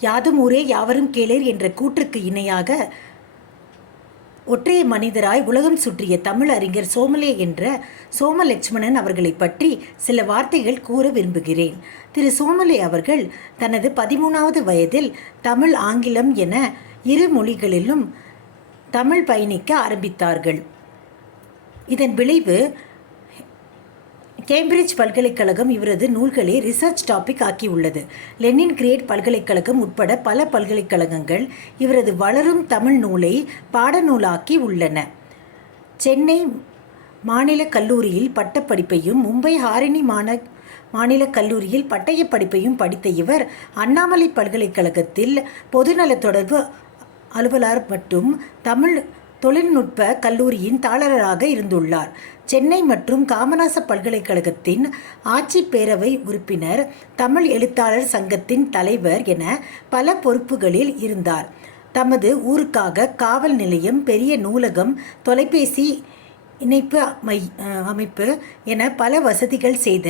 யாதும் ஊரே யாவரும் கேளீர் என்ற கூற்றுக்கு இணையாக ஒற்றைய மனிதராய் உலகம் சுற்றிய தமிழ் அறிஞர் சோமலே என்ற சோமலட்சுமணன் அவர்களை பற்றி சில வார்த்தைகள் கூற விரும்புகிறேன். திரு சோமலே அவர்கள் தனது 13வது வயதில் தமிழ், ஆங்கிலம் என இரு மொழிகளிலும் தமிழ் பயணிக்க ஆரம்பித்தார்கள். இதன் விளைவு கேம்பிரிட்ஜ் பல்கலைக்கழகம் இவரது நூல்களை ரிசர்ச் டாபிக் ஆக்கியுள்ளது. லெனின்கிரேட் பல்கலைக்கழகம் உட்பட பல பல்கலைக்கழகங்கள் இவரது வளரும் தமிழ் நூலை பாடநூலாக்கி உள்ளன. சென்னை மாநில கல்லூரியில் பட்டப்படிப்பையும் மும்பை ஹாரினி மாநில கல்லூரியில் பட்டய படிப்பையும் படித்த இவர் அண்ணாமலை பல்கலைக்கழகத்தில் பொதுநல தொடர்பு அலுவலர் மற்றும் தமிழ் தொழில்நுட்ப கல்லூரியின் தாளராக இருந்துள்ளார். சென்னை மற்றும் காமராச பல்கலைக்கழகத்தின் ஆட்சி பேரவை உறுப்பினர், தமிழ் எழுத்தாளர் சங்கத்தின் தலைவர் என பல பொறுப்புகளில் இருந்தார். தமது ஊருக்காக காவல் நிலையம், பெரிய நூலகம், தொலைபேசி இணைப்பு அமைப்பு என பல வசதிகள் செய்த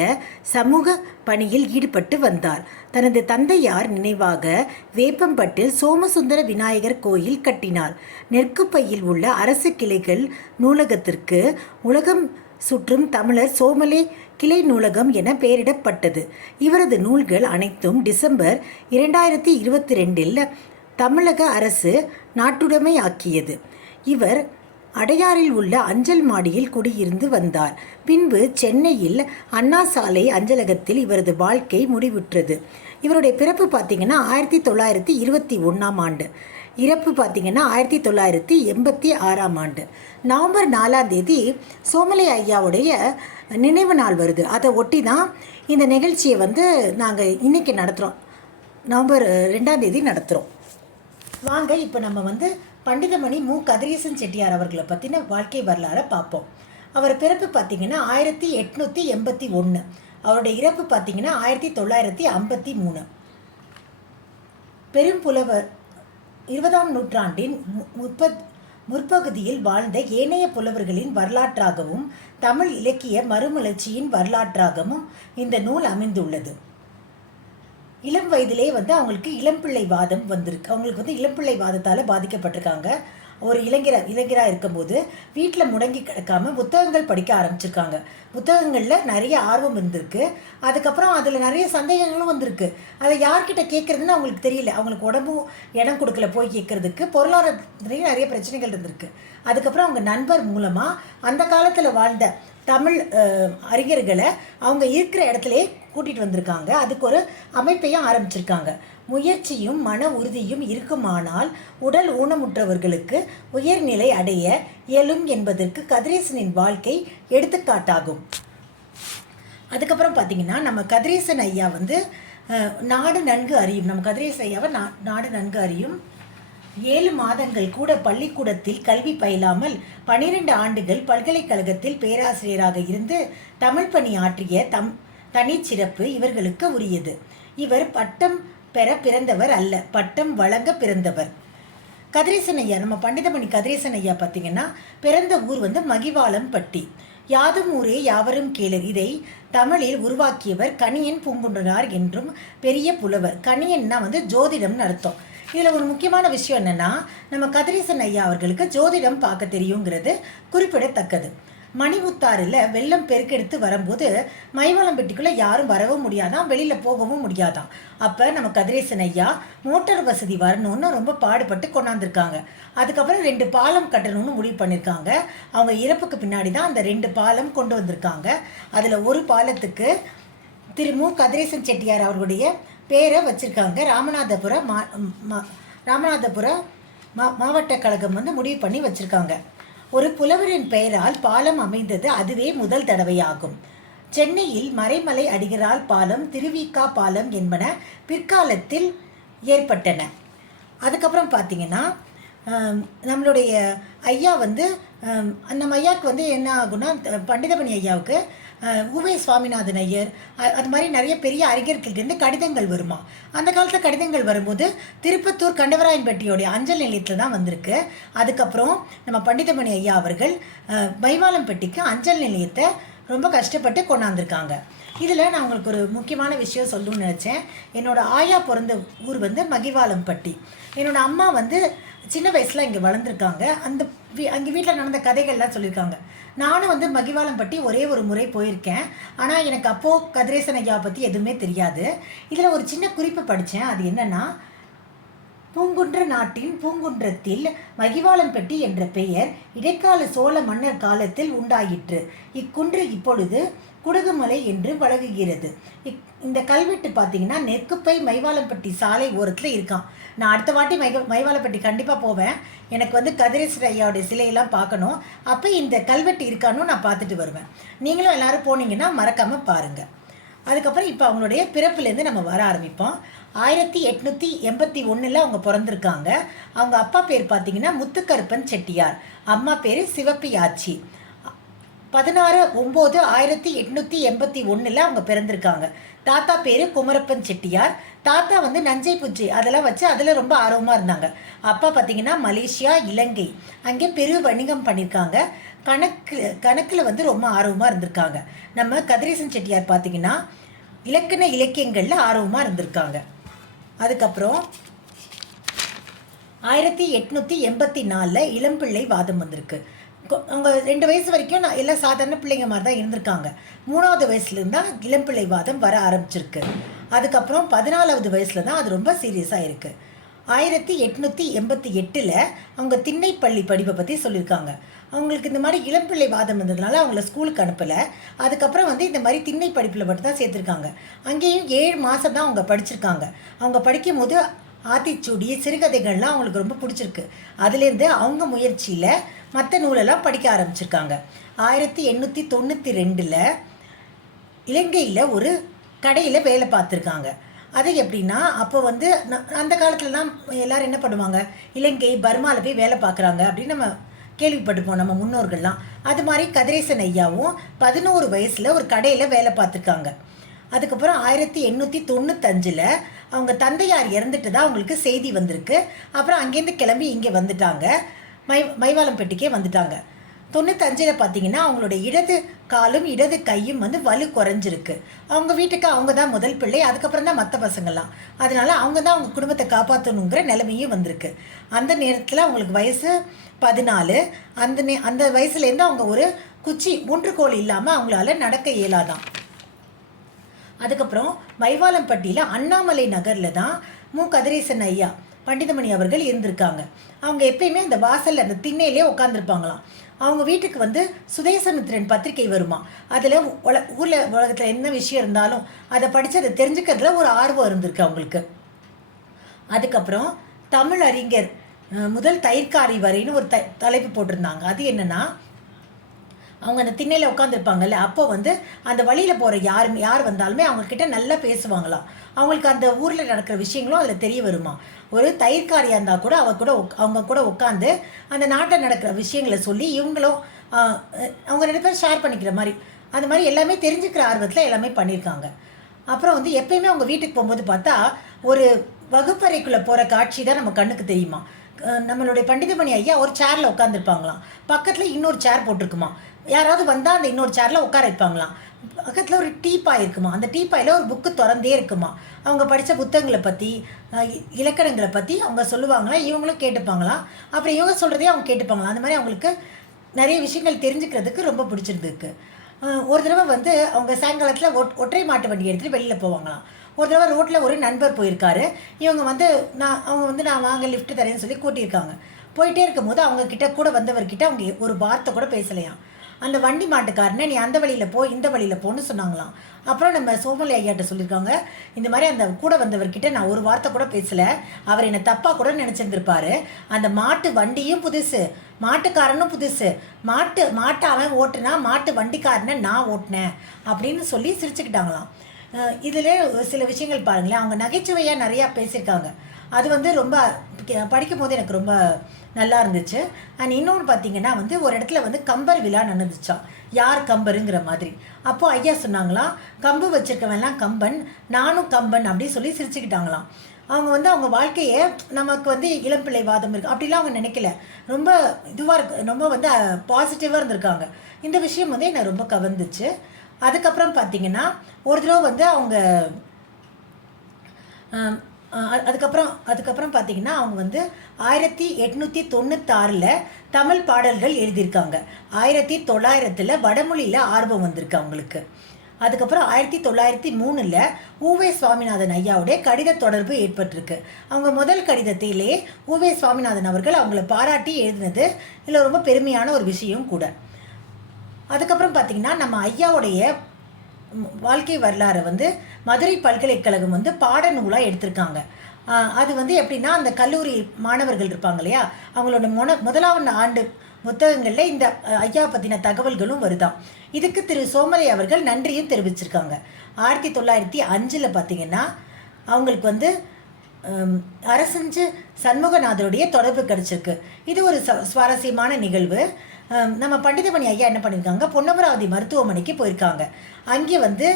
சமூக பணியில் ஈடுபட்டு வந்தார். தனது தந்தையார் நினைவாக வேப்பம்பட்டில் சோமசுந்தர விநாயகர் கோயில் கட்டினார். நெற்குப்பையில் உள்ள அரசு கிளைகள் நூலகத்திற்கு உலகம் சுற்றும் தமிழர் சோமலே கிளை நூலகம் என பெயரிடப்பட்டது. இவரது நூல்கள் அனைத்தும் டிசம்பர் 2022இல் தமிழக அரசு நாட்டுடைமை ஆக்கியது. இவர் அடையாறில் உள்ள அஞ்சல் மாடியில் குடியிருந்து வந்தார். பின்பு சென்னையில் அண்ணா சாலை அஞ்சலகத்தில் இவரது வாழ்க்கை முடிவுற்றது. இவருடைய பிறப்பு பார்த்திங்கன்னா 1921ஆம் ஆண்டு, இறப்பு பார்த்திங்கன்னா 1986ஆம் ஆண்டு. நவம்பர் 4ஆம் தேதி சோமலே ஐயாவுடைய நினைவு நாள் வருது. அதை ஒட்டி தான் இந்த நிகழ்ச்சியை நாங்கள் இன்றைக்கி நடத்துகிறோம். நவம்பர் 2ஆம் தேதி நடத்துகிறோம். வாங்க இப்போ நம்ம பண்டிதமணி மு. கதிரேசன் செட்டியார் அவர்களை பற்றின வாழ்க்கை வரலாறை பார்ப்போம். அவர் பிறப்பு பார்த்திங்கன்னா 1881, அவருடைய இறப்பு பார்த்திங்கன்னா 1953. பெரும் புலவர், 20ஆம் நூற்றாண்டின் முற்பகுதியில் வாழ்ந்த ஏனைய புலவர்களின் வரலாற்றாகவும் தமிழ் இலக்கிய மறுமலர்ச்சியின் வரலாற்றாகவும் இந்த நூல் அமைந்துள்ளது. இளம் வயதிலே அவங்களுக்கு இளம்பிள்ளை வாதம் வந்திருக்கு. அவங்களுக்கு இளம்பிள்ளை வாதத்தால் பாதிக்கப்பட்டிருக்காங்க. ஒரு இளைஞராக இருக்கும்போது வீட்டில் முடங்கி கிடக்காம புத்தகங்கள் படிக்க ஆரம்பிச்சிருக்காங்க. புத்தகங்களில் நிறைய ஆர்வம் இருந்திருக்கு. அதுக்கப்புறம் அதில் நிறைய சந்தேகங்களும் வந்திருக்கு. அதை யார்கிட்ட கேட்குறதுன்னு அவங்களுக்கு தெரியல. அவங்களுக்கு உடம்பும் இடம் கொடுக்கல போய் கேட்குறதுக்கு. பொருளாதாரத்துலேயும் நிறைய பிரச்சனைகள் இருந்திருக்கு. அதுக்கப்புறம் அவங்க நண்பர் மூலமாக அந்த காலத்தில் வாழ்ந்த தமிழ் அறிஞர்களை அவங்க இருக்கிற இடத்துலே கூட்டிகிட்டு வந்திருக்காங்க. அதுக்கு ஒரு அமைப்பையும் ஆரம்பிச்சிருக்காங்க. முயற்சியும் மன உறுதியும் இருக்குமானால் உடல் ஊனமுற்றவர்களுக்கு உயர்நிலை அடைய இயலும் என்பதற்கு கதிரேசனின் வாழ்க்கை எடுத்துக்காட்டாகும். அதுக்கப்புறம் பார்த்திங்கன்னா நம்ம கதிரேசன் ஐயா நாடு நன்கு அறியும். நம்ம கதிரேசன் ஐயாவை நாடு நன்கு அறியும். 7 மாதங்கள் கூட பள்ளிக்கூடத்தில் கல்வி பயிலாமல் 12 ஆண்டுகள் பல்கலைக்கழகத்தில் பேராசிரியராக இருந்து தமிழ் பணி ஆற்றிய தனிச்சிறப்பு இவர்களுக்கு உரியது. இவர் பட்டம் பெற பிறந்தவர் அல்ல, பட்டம் வழங்க பிறந்தவர். கதிரேசன் ஐயா, நம்ம பண்டிதமணி கதிரேசன் ஐயா பார்த்திங்கன்னா பிறந்த ஊர் மகிவாளம்பட்டி. யாதும் ஊரே யாவரும் கேளீர் இதை தமிழில் உருவாக்கியவர் கணியன் பூங்குன்றனார் என்றும் பெரிய புலவர். கணியன்னா ஜோதிடம்னு அர்த்தம். இதில் ஒரு முக்கியமான விஷயம் என்னென்னா, நம்ம கதிரேசன் ஐயா அவர்களுக்கு ஜோதிடம் பார்க்க தெரியுங்கிறது குறிப்பிடத்தக்கது. மணிமுத்தாறில் வெள்ளம் பெருக்கெடுத்து வரும்போது மைவாளம்பட்டிக்குள்ளே யாரும் வரவும் முடியாதான், வெளியில் போகவும் முடியாதான். அப்போ நம்ம கதிரேசன் ஐயா மோட்டார் வசதி வரணும்னு ரொம்ப பாடுபட்டு கொண்டாந்துருக்காங்க. அதுக்கப்புறம் 2 பாலம் கட்டணும்னு முடிவு பண்ணியிருக்காங்க. அவங்க இறப்புக்கு பின்னாடி தான் அந்த 2 பாலம் கொண்டு வந்திருக்காங்க. அதில் ஒரு பாலத்துக்கு திரு மு. கதிரேசன் செட்டியார் அவர்களுடைய பேரை வச்சுருக்காங்க. ராமநாதபுரம் மாவட்ட கழகம் முடிவு பண்ணி வச்சுருக்காங்க. ஒரு புலவரின் பெயரால் பாலம் அமைந்தது அதுவே முதல் தடவையாகும். சென்னையில் மறைமலை அடிகளார் பாலம், திருவிக்கா பாலம் என்பன பிற்காலத்தில் ஏற்பட்டன. அதுக்கப்புறம் பார்த்திங்கன்னா நம்மளுடைய ஐயா நம்ம ஐயாவுக்கு என்ன ஆகும்னா, பண்டிதமணி ஐயாவுக்கு உவே சுவாமிநாதன் ஐயர் அது மாதிரி நிறைய பெரிய அறிஞர்கள்கிட்ட கடிதங்கள் வருமா. அந்த காலத்தில் கடிதங்கள் வரும்போது திருப்பத்தூர் கண்டவராயன்பட்டியோடைய அஞ்சல் நிலையத்தில் தான் வந்திருக்கு. அதுக்கப்புறம் நம்ம பண்டிதமணி ஐயா அவர்கள் மைவாளம்பட்டிக்கு அஞ்சல் நிலையத்தை ரொம்ப கஷ்டப்பட்டு கொண்டாந்துருக்காங்க. இதில் நான் உங்களுக்கு ஒரு முக்கியமான விஷயம் சொல்லணும்னு நினச்சேன். என்னோடய ஆயா பிறந்த ஊர் வந்து மகிவாலம்பட்டி. என்னோடய அம்மா வந்து சின்ன வயசில் இங்கே வளர்ந்துருக்காங்க. அங்கே வீட்டில் நடந்த கதைகள்லாம் சொல்லியிருக்காங்க. நானும் வந்து மகிவாலம்பட்டி ஒரே ஒரு முறை போயிருக்கேன். ஆனால் எனக்கு அப்போது கதிரேசன் ஐயாவை பற்றி எதுவுமே தெரியாது. இதில் ஒரு சின்ன குறிப்பு படித்தேன். அது என்னென்னா, பூங்குன்ற நாட்டின் பூங்குன்றத்தில் மகிவாலம்பட்டி என்ற பெயர் இடைக்கால சோழ மன்னர் காலத்தில் உண்டாயிற்று. இக்குன்று இப்பொழுது குடுகுமலை என்று வழங்குகிறது. இந்த கல்வெட்டு பார்த்தீங்கன்னா நெற்குப்பை மைவாலம்பட்டி சாலை ஓரத்தில் இருக்கான். நான் அடுத்த வாட்டி மைவாலம்பட்டி கண்டிப்பாக போவேன். எனக்கு வந்து கதிரேசன் ஐயாவுடைய சிலையெல்லாம் பார்க்கணும். அப்போ இந்த கல்வெட்டு இருக்கான்னு நான் பார்த்துட்டு வருவேன். நீங்களும் எல்லோரும் போனீங்கன்னா மறக்காமல் பாருங்கள். அதுக்கப்புறம் இப்போ அவங்களுடைய பிறப்புலேருந்து நம்ம வர ஆரம்பிப்போம். 1881 அவங்க பிறந்திருக்காங்க. அவங்க அப்பா பேர் பார்த்தீங்கன்னா முத்துக்கருப்பன் செட்டியார், அம்மா பேர் சிவப்பியாச்சி. 16/9/1881 அவங்க பிறந்திருக்காங்க. தாத்தா பேர் குமரப்பன் செட்டியார். தாத்தா வந்து நஞ்சை பூச்சி அதெல்லாம் வச்சு அதில் ரொம்ப ஆர்வமாக இருந்தாங்க. அப்பா பார்த்தீங்கன்னா மலேசியா, இலங்கை அங்கே பெரு வணிகம் பண்ணியிருக்காங்க. கணக்கில் வந்து ரொம்ப ஆர்வமாக இருந்திருக்காங்க. நம்ம கதிரேசன் செட்டியார் பார்த்தீங்கன்னா இலக்கண இலக்கியங்களில் ஆர்வமாக இருந்திருக்காங்க. அதுக்கப்புறம் 1884 இளம்பிள்ளை வாதம் வந்திருக்கு. அவங்க 2 வயசு வரைக்கும் நான் எல்லாம் சாதாரண பிள்ளைங்க மாதிரி தான் இருந்திருக்காங்க. 3வது வயசுலேருந்து தான் இளம்பிள்ளை வாதம் வர ஆரம்பிச்சிருக்கு. அதுக்கப்புறம் 14வது வயசில் தான் அது ரொம்ப சீரியஸாக இருக்குது. 1888 அவங்க திண்ணைப்பள்ளி படிப்பை பற்றி சொல்லியிருக்காங்க. அவங்களுக்கு இந்த மாதிரி இளம்பிள்ளை வாதம் இருந்ததுனால அவங்கள ஸ்கூலுக்கு அனுப்பலை. அதுக்கப்புறம் வந்து இந்த மாதிரி திண்ணை படிப்பில் மட்டும் தான் சேர்த்துருக்காங்க. அங்கேயும் 7 மாதம் தான் அவங்க படிச்சிருக்காங்க. அவங்க படிக்கும் போது ஆத்திச்சூடி சிறுகதைகள்லாம் அவங்களுக்கு ரொம்ப பிடிச்சிருக்கு. அதுலேருந்து அவங்க முயற்சியில் மற்ற நூலெல்லாம் படிக்க ஆரம்பிச்சிருக்காங்க. 1892 இலங்கையில் ஒரு கடையில் வேலை பார்த்துருக்காங்க. அது எப்படின்னா, அப்போ வந்து அந்த காலத்துலலாம் எல்லோரும் என்ன பண்ணுவாங்க, இலங்கை பர்மாவில் போய் வேலை பார்க்குறாங்க அப்படின்னு நம்ம கேள்விப்பட்டுப்போம் நம்ம முன்னோர்கள்லாம். அது மாதிரி கதிரேசன் ஐயாவும் 11 வயசில் ஒரு கடையில் வேலை பார்த்துருக்காங்க. அதுக்கப்புறம் 1895 அவங்க தந்தையார் இறந்துட்டு தான் அவங்களுக்கு செய்தி வந்திருக்கு. அப்புறம் அங்கேருந்து கிளம்பி இங்கே வந்துட்டாங்க. மைவாலம்பட்டிக்கே வந்துட்டாங்க. 95 பார்த்தீங்கன்னா அவங்களோட இடது காலும் இடது கையும் வந்து வலு குறைஞ்சிருக்கு. அவங்க வீட்டுக்கு அவங்க தான் முதல் பிள்ளை, அதுக்கப்புறம் தான் மற்ற பசங்கள்லாம். அதனால அவங்க தான் அவங்க குடும்பத்தை காப்பாற்றணுங்கிற நிலைமையும் வந்திருக்கு. அந்த நேரத்தில் அவங்களுக்கு வயசு 14. அந்த வயசுலேருந்து அவங்க ஒரு குச்சி ஊன்றுகோல் இல்லாமல் அவங்களால நடக்க இயலாதான். அதுக்கப்புறம் மைவாலம்பட்டியில் அண்ணாமலை நகரில் தான் கதிரேசன் ஐயா பண்டிதமணி அவர்கள் இருந்திருக்காங்க. அவங்க எப்பயுமே அந்த வாசலில் அந்த திண்ணையிலே உட்காந்துருப்பாங்களாம். அவங்க வீட்டுக்கு வந்து சுதேசமித்திரன் பத்திரிகை வருமா. அதில் உலகத்தில் என்ன விஷயம் இருந்தாலும் அதை படித்து அதை தெரிஞ்சுக்கிறதுல ஒரு ஆர்வம் இருந்திருக்கு அவங்களுக்கு. அதுக்கப்புறம் தமிழ் அறிஞர் முதல் தயிர்காரி வரைன்னு ஒரு தலைப்பு போட்டிருந்தாங்க. அது என்னென்னா, அவங்க அந்த திண்ணையில் உட்காந்துருப்பாங்கல்ல, அப்போ வந்து அந்த வழியில் போகிற யார் வந்தாலுமே அவங்கக்கிட்ட நல்லா பேசுவாங்களாம். அவங்களுக்கு அந்த ஊரில் நடக்கிற விஷயங்களும் அதில் தெரிய வருமா. ஒரு தயிர்காரியாக இருந்தால் கூட அவங்க கூட உட்காந்து அந்த நாட்டில் நடக்கிற விஷயங்களை சொல்லி இவங்களும் அவங்க 2 பேரும் ஷேர் பண்ணிக்கிற மாதிரி அந்த மாதிரி எல்லாமே தெரிஞ்சுக்கிற ஆர்வத்தில் எல்லாமே பண்ணியிருக்காங்க. அப்புறம் வந்து எப்பயுமே அவங்க வீட்டுக்கு போகும்போது பார்த்தா ஒரு வகுப்பறைக்குள்ளே போகிற காட்சி தான் நம்ம கண்ணுக்கு தெரியுமா. நம்மளுடைய பண்டிதமணி ஐயா ஒரு சேரில் உட்காந்துருப்பாங்களாம். பக்கத்தில் இன்னொரு சேர் போட்டிருக்குமா. யாராவது வந்தால் அந்த இன்னொரு சேரில் உட்கார வைப்பாங்களாம். பக்கத்தில் ஒரு டீப்பாய் இருக்குமா. அந்த டீப்பாயில் ஒரு புக்கு திறந்தே இருக்குமா. அவங்க படித்த புத்தகங்களை பற்றி இலக்கணங்களை பற்றி அவங்க சொல்லுவாங்களாம். இவங்களும் கேட்டுப்பாங்களாம். அப்புறம் இவங்க சொல்கிறதே அவங்க கேட்டுப்பாங்களாம். அந்த மாதிரி அவங்களுக்கு நிறைய விஷயங்கள் தெரிஞ்சுக்கிறதுக்கு ரொம்ப பிடிச்சிருந்துருக்கு. ஒரு தடவை வந்து அவங்க சாயங்காலத்தில் ஒற்றை மாட்டு வண்டி எடுத்துகிட்டு வெளியில் போவாங்களாம். ஒரு தடவை ரோட்டில் ஒரு நண்பர் போயிருக்காரு. இவங்க வந்து நான் வாங்க லிஃப்ட் தரேன்னு சொல்லி கூட்டியிருக்காங்க. போயிட்டே இருக்கும்போது அவங்கக்கிட்ட கூட வந்தவர்கிட்ட அவங்க ஒரு வார்த்தை கூட பேசலையாம். அந்த வண்டி மாட்டுக்காரனை நீ அந்த வழியில் போ இந்த வழியில் போன்னு சொன்னாங்களாம். அப்புறம் நம்ம சோமலி ஐயாட்ட சொல்லியிருக்காங்க, இந்த மாதிரி அந்த கூட வந்தவர்கிட்ட நான் ஒரு வார்த்தை கூட பேசலை, அவர் என்னை தப்பாக கூட நினச்சிருந்துருப்பாரு. அந்த மாட்டு வண்டியும் புதுசு, மாட்டுக்காரனும் புதுசு, மாட்டை அவன் ஓட்டுனா மாட்டு வண்டிக்காரனை நான் ஓட்டினேன் அப்படின்னு சொல்லி சிரிச்சுக்கிட்டாங்களாம். இதில் சில விஷயங்கள் பாருங்களேன், அவங்க நகைச்சுவையாக நிறையா பேசியிருக்காங்க. அது வந்து ரொம்ப படிக்கும் போது எனக்கு ரொம்ப நல்லா இருந்துச்சு. அண்ட் இன்னொன்று பார்த்தீங்கன்னா வந்து ஒரு இடத்துல வந்து கம்பர் விழா நடந்துச்சான், யார் கம்பருங்கிற மாதிரி. அப்போது ஐயா சொன்னாங்களாம், கம்பு வச்சுருக்கவன்லாம் கம்பன், நானும் கம்பன் அப்படின்னு சொல்லி சிரிச்சுக்கிட்டாங்களாம். அவங்க வந்து அவங்க வாழ்க்கையை நமக்கு வந்து இளம்பிள்ளை வாதம் இருக்குது அப்படிலாம் அவங்க நினைக்கல. ரொம்ப இதுவாக இருக்கு, ரொம்ப வந்து பாசிட்டிவாக இருந்திருக்காங்க. இந்த விஷயம் வந்து என்னை ரொம்ப கவர்ந்துச்சு. அதுக்கப்புறம் பார்த்தீங்கன்னா ஒரு தடவை வந்து அவங்க அதுக்கப்புறம் பார்த்தீங்கன்னா அவங்க வந்து 1896 தமிழ் பாடல்கள் எழுதியிருக்காங்க. 1900 வடமொழியில் ஆர்வம் வந்திருக்கு அவங்களுக்கு. அதுக்கப்புறம் 1903 உவே சுவாமிநாதன் ஐயாவுடைய கடித தொடர்பு ஏற்பட்டிருக்கு. அவங்க முதல் கடிதத்திலேயே உவே சுவாமிநாதன் அவர்கள் அவங்கள பாராட்டி எழுதினது இதில் ரொம்ப பெருமையான ஒரு விஷயம் கூட. அதுக்கப்புறம் பார்த்திங்கன்னா நம்ம ஐயாவுடைய வாழ்க்கை வரலாறை வந்து மதுரை பல்கலைக்கழகம் வந்து பாடநூலாக எடுத்திருக்காங்க. அது வந்து எப்படின்னா அந்த கல்லூரி மாணவர்கள் இருப்பாங்க இல்லையா, அவங்களோட முதலாவது ஆண்டு புத்தகங்களில் இந்த ஐயா பற்றின தகவல்களும் வருதாம். இதுக்கு திரு சோமரை அவர்கள் நன்றியும் தெரிவிச்சிருக்காங்க. 1905 பார்த்திங்கன்னா அவங்களுக்கு வந்து அரசஞ்சு சண்முகநாதருடைய தொடர்பு கிடச்சிருக்கு. இது ஒரு சுவாரஸ்யமான நிகழ்வு. நம்ம பண்டிதமணி ஐயா என்ன பண்ணியிருக்காங்க, பொன்னமராவதி மருத்துவமனைக்கு போயிருக்காங்க. அங்கே வந்து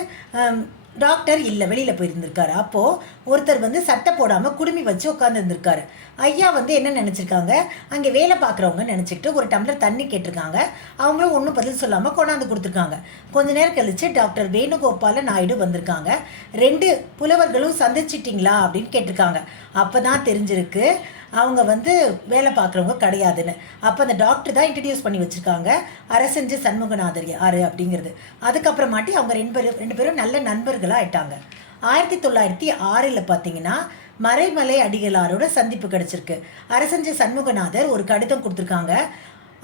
டாக்டர் இல்லை, வெளியில் போயிருந்திருக்காரு. அப்போது ஒருத்தர் வந்து சட்டை போடாமல் குடுமி வச்சு உட்காந்துருந்துருக்காரு. ஐயா வந்து என்ன நினச்சிருக்காங்க, அங்கே வேலை பார்க்குறவங்க நினச்சிக்கிட்டு ஒரு டம்ளர் தண்ணி கேட்டிருக்காங்க. அவங்களும் ஒன்றும் பதில் சொல்லாமல் கொண்டாந்து கொடுத்துருக்காங்க. கொஞ்ச நேரம் கழித்து டாக்டர் வேணுகோபால நாயுடு வந்திருக்காங்க. 2 புலவர்களும் சந்திச்சிட்டிங்களா அப்படின்னு கேட்டிருக்காங்க. அப்போ தான் தெரிஞ்சிருக்கு அவங்க வந்து வேலை பார்க்குறவங்க கிடையாதுன்னு. அப்போ அந்த டாக்டர் தான் இன்ட்ரடியூஸ் பண்ணி வச்சுருக்காங்க அரசஞ்சு சண்முகநாதர் யார் அப்படிங்கிறது. அதுக்கப்புறமாட்டி அவங்க ரெண்டு பேரும் நல்ல நண்பர்களாக ஆயிட்டாங்க. 1906 பார்த்தீங்கன்னா மறைமலை அடிகளாரோட சந்திப்பு கிடச்சிருக்கு. அரசஞ்சு சண்முகநாதர் ஒரு கடிதம் கொடுத்துருக்காங்க.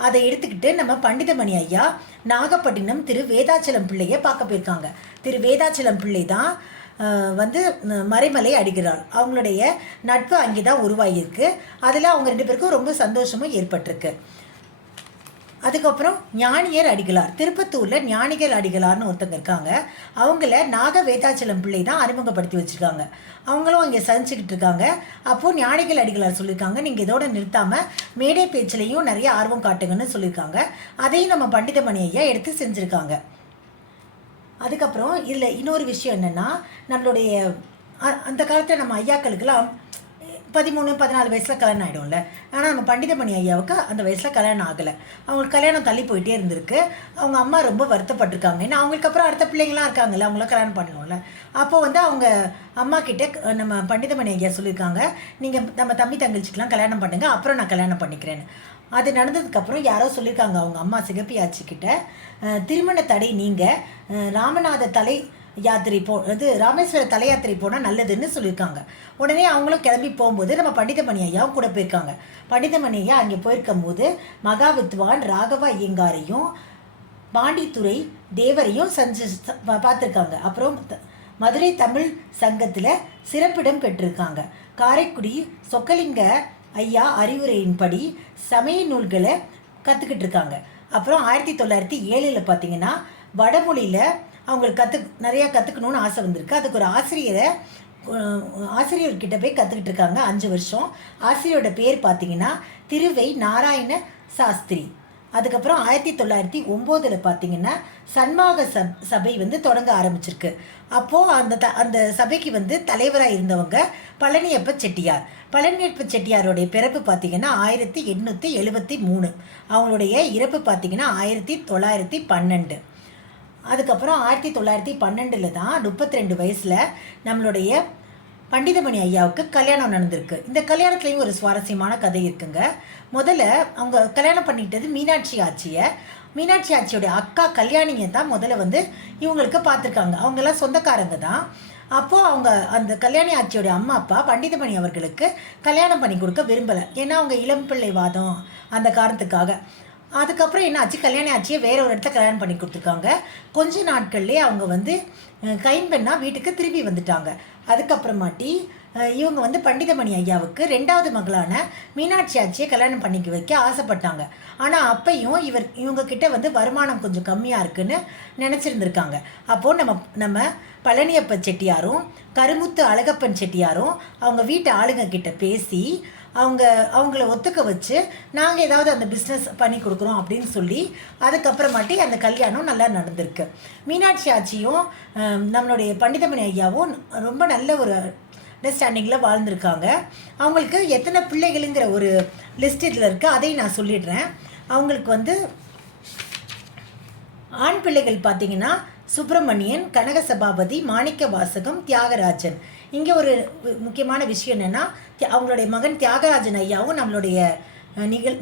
அதை எடுத்துக்கிட்டு நம்ம பண்டிதமணி ஐயா நாகப்பட்டினம் திரு வேதாச்சலம் பிள்ளையை பார்க்க போயிருக்காங்க. திரு வேதாச்சலம் பிள்ளை தான் வந்து மறைமலை அடிகிறார். அவங்களுடைய நட்பு அங்கே தான் உருவாகியிருக்கு. அதில் அவங்க 2 பேருக்கும் ரொம்ப சந்தோஷமும் ஏற்பட்டிருக்கு. அதுக்கப்புறம் ஞானியர் அடிகளார், திருப்பத்தூரில் ஞானியர் அடிகளார்னு ஒருத்தங்க இருக்காங்க. அவங்கள நாக வேதாச்சலம் பிள்ளை தான் அறிமுகப்படுத்தி வச்சுருக்காங்க. அவங்களும் இங்கே சந்திச்சுக்கிட்டு இருக்காங்க. அப்போது ஞானிகள் அடிகளார் சொல்லியிருக்காங்க, நீங்கள் இதோட நிறுத்தாமல் மேடை பேச்சிலையும் நிறைய ஆர்வம் காட்டுங்கன்னு சொல்லியிருக்காங்க. அதையும் நம்ம பண்டிதமணி ஐயா எடுத்து செஞ்சுருக்காங்க. அதுக்கப்புறம் இதில் இன்னொரு விஷயம் என்னென்னா, நம்மளுடைய அந்த காலத்தில் நம்ம ஐயாக்களுக்கெல்லாம் 13-14 வயசில் கல்யாணம் ஆகிடும்ல. ஆனால் நம்ம பண்டிதமணி ஐயாவுக்கு அந்த வயசில் கல்யாணம் ஆகலை. அவங்களுக்கு கல்யாணம் தள்ளி போயிட்டே இருந்திருக்கு. அவங்க அம்மா ரொம்ப வருத்தப்பட்டிருக்காங்க. ஏன்னா அவங்களுக்கு அப்புறம் அடுத்த பிள்ளைங்களாம் இருக்காங்கல்ல, அவங்களாம் கல்யாணம் பண்ணணும்ல. அப்போது வந்து அவங்க அம்மா கிட்டே நம்ம பண்டிதமணி ஐயா சொல்லியிருக்காங்க, நீங்கள் நம்ம தம்பி தங்கச்சிக்கெலாம் கல்யாணம் பண்ணுங்க, அப்புறம் நான் கல்யாணம் பண்ணிக்கிறேன்னு. அது நடந்ததுக்கப்புறம் யாரோ சொல்லியிருக்காங்க அவங்க அம்மா சிகப்பியாச்சிக்கிட்ட, திருமண தடை நீங்கள் ராமநாத தலை யாத்திரை ராமேஸ்வர தலை யாத்திரை போனால் நல்லதுன்னு சொல்லியிருக்காங்க. உடனே அவங்களும் கிளம்பி போகும்போது நம்ம பண்டிதமணி ஐயாவும் கூட போயிருக்காங்க. பண்டிதமணி ஐயா அங்கே போயிருக்கும் போது மகாவித்வான் ராகவ ஐயங்காரையும் பாண்டித்துறை தேவரையும் பார்த்துருக்காங்க. அப்புறம் மதுரை தமிழ் சங்கத்தில் சிறப்பிடம் பெற்றிருக்காங்க. காரைக்குடி சொக்கலிங்க ஐயா அறிவுரையின்படி சமய நூல்களை கற்றுக்கிட்டு இருக்காங்க. அப்புறம் 1907 பார்த்தீங்கன்னா வடமொழியில் அவங்களுக்கு நிறையா கற்றுக்கணுன்னு ஆசை வந்திருக்கு. அதுக்கு ஒரு ஆசிரியர்கிட்ட போய் கற்றுக்கிட்டு இருக்காங்க 5 வருஷம். ஆசிரியரோட பேர் பார்த்தீங்கன்னா திருவை நாராயண சாஸ்திரி. அதுக்கப்புறம் 1909 பார்த்தீங்கன்னா சன்மாக சபை வந்து தொடங்க ஆரம்பிச்சிருக்கு. அப்போது அந்த சபைக்கு வந்து தலைவராக இருந்தவங்க பழனியப்ப செட்டியார். பழனியப்ப செட்டியாருடைய பிறப்பு பார்த்தீங்கன்னா 1873. அவங்களுடைய இறப்பு பார்த்தீங்கன்னா 1912. அதுக்கப்புறம் 1912 தான் 32 வயசில் நம்மளுடைய பண்டிதமணி ஐயாவுக்கு கல்யாணம் நடந்திருக்கு. இந்த கல்யாணத்துலேயும் ஒரு சுவாரஸ்யமான கதை இருக்குங்க. முதல்ல அவங்க கல்யாணம் பண்ணிக்கிட்டது மீனாட்சி ஆட்சியை. மீனாட்சி ஆட்சியோடைய அக்கா கல்யாணியை தான் முதல்ல வந்து இவங்களுக்கு பார்த்துருக்காங்க. அவங்கெல்லாம் சொந்தக்காரங்க தான். அப்போது அவங்க அந்த கல்யாணி ஆட்சியோடைய அம்மா அப்பா பண்டிதமணி அவர்களுக்கு கல்யாணம் பண்ணி கொடுக்க விரும்பலை. ஏன்னா அவங்க இளம்பிள்ளை வாதம் அந்த காரணத்துக்காக. அதுக்கப்புறம் என்ன ஆச்சு, கல்யாணி ஆட்சியை வேற ஒரு இடத்த கல்யாணம் பண்ணி கொடுத்துருக்காங்க. கொஞ்ச நாட்கள்லேயே அவங்க வந்து கைம்பெண்ணாக வீட்டுக்கு திரும்பி வந்துட்டாங்க. அதுக்கப்புறமாட்டி இவங்க வந்து பண்டிதமணி ஐயாவுக்கு 2வது மகளான மீனாட்சி ஆட்சியை கல்யாணம் பண்ணிக்க வைக்க ஆசைப்பட்டாங்க. ஆனால் அப்பையும் இவங்க கிட்ட வந்து வருமானம் கொஞ்சம் கம்மியாக இருக்குன்னு நினச்சிருந்துருக்காங்க. அப்போது நம்ம பழனியப்ப செட்டியாரும் கருமுத்து அழகப்பன் செட்டியாரும் அவங்க வீட்டு ஆளுங்க கிட்ட பேசி அவங்கள ஒத்துக்க வச்சு நாங்கள் ஏதாவது அந்த பிஸ்னஸ் பண்ணி கொடுக்குறோம் அப்படின்னு சொல்லி அதுக்கப்புறமாட்டி அந்த கல்யாணம் நல்லா நடந்திருக்கு. மீனாட்சி ஆட்சியும் நம்மளுடைய பண்டிதமணி ஐயாவும் ரொம்ப நல்ல ஒரு அண்டர்ஸ்டாண்டிங்கில் வாழ்ந்திருக்காங்க. அவங்களுக்கு எத்தனை பிள்ளைகளுங்கிற ஒரு லிஸ்ட் இதில் இருக்குது, அதையும் நான் சொல்லிடுறேன். அவங்களுக்கு வந்து ஆண் பிள்ளைகள் பார்த்தீங்கன்னா சுப்பிரமணியன், கனக சபாபதி, மாணிக்க வாசகம், தியாகராஜன். இங்கே ஒரு முக்கியமான விஷயம் என்னென்னா, அவங்களுடைய மகன் தியாகராஜன் ஐயாவும் நம்மளுடைய